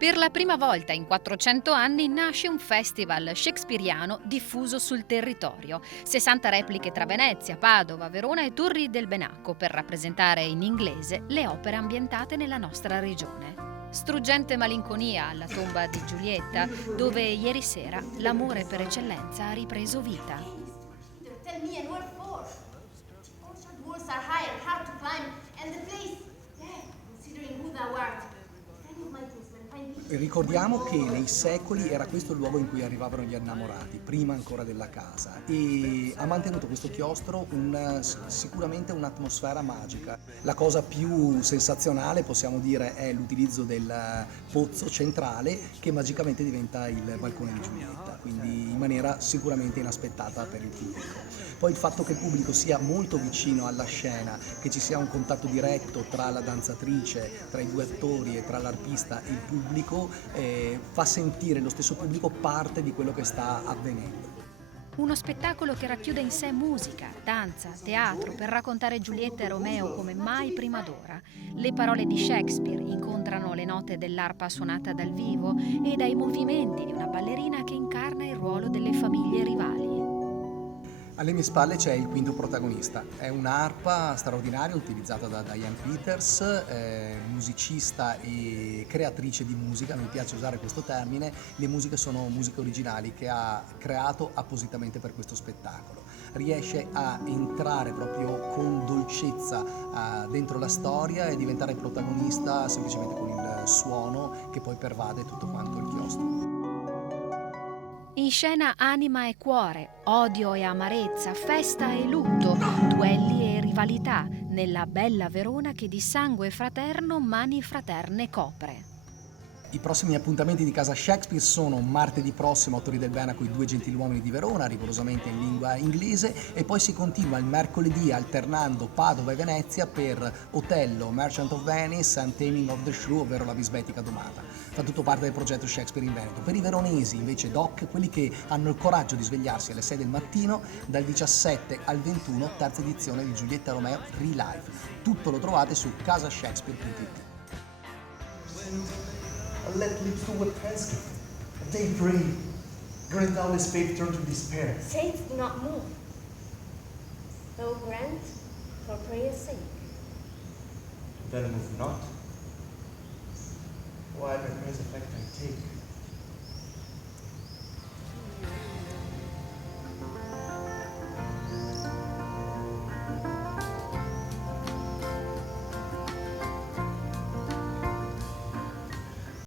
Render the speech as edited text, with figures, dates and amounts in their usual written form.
Per la prima volta in 400 anni nasce un festival shakespeariano diffuso sul territorio. 60 repliche tra Venezia, Padova, Verona e Turri del Benacco per rappresentare in inglese le opere ambientate nella nostra regione. Struggente malinconia alla tomba di Giulietta, dove ieri sera l'amore per eccellenza ha ripreso vita. Tell me and where for? The orchard walls are high and hard to climb, and the place, considering who thou art, friend of my kinsman, find me. Ricordiamo che nei secoli era questo il luogo in cui arrivavano gli innamorati, prima ancora della casa, e ha mantenuto questo chiostro sicuramente un'atmosfera magica. La cosa più sensazionale, possiamo dire, è l'utilizzo del pozzo centrale che magicamente diventa il balcone di Giulietta, quindi in maniera sicuramente inaspettata per il pubblico. Poi il fatto che il pubblico sia molto vicino alla scena, che ci sia un contatto diretto tra la danzatrice, tra i due attori e tra l'arpista e il pubblico, fa sentire lo stesso pubblico parte di quello che sta avvenendo. Uno spettacolo che racchiude in sé musica, danza, teatro per raccontare Giulietta e Romeo come mai prima d'ora. Le parole di Shakespeare incontrano le note dell'arpa suonata dal vivo e dai movimenti di una ballerina che incarna il ruolo delle famiglie rivali. Alle mie spalle c'è il quinto protagonista, è un'arpa straordinaria utilizzata da Diane Peters, musicista e creatrice di musica, mi piace usare questo termine, le musiche sono musiche originali che ha creato appositamente per questo spettacolo. Riesce a entrare proprio con dolcezza dentro la storia e diventare protagonista semplicemente con il suono che poi pervade tutto quanto il chiostro. In scena anima e cuore, odio e amarezza, festa e lutto, duelli e rivalità, nella bella Verona che di sangue fraterno mani fraterne copre. I prossimi appuntamenti di Casa Shakespeare sono martedì prossimo a Torri del Benaco i due gentiluomini di Verona, rigorosamente in lingua inglese, e poi si continua il mercoledì alternando Padova e Venezia per Otello, Merchant of Venice and Taming of the Shrew, ovvero la bisbetica domata. Fa tutto parte del progetto Shakespeare in Veneto. Per i veronesi invece doc, quelli che hanno il coraggio di svegliarsi alle 6 del mattino, dal 17 al 21, terza edizione di Giulietta Romeo Relive. Tutto lo trovate su casashakespeare.it. Let lips do what hands can. They pray. Grant all this faith turn to despair. Saints do not move. Though grant for prayer's sake. Then move not. Why by prayer's effect I take.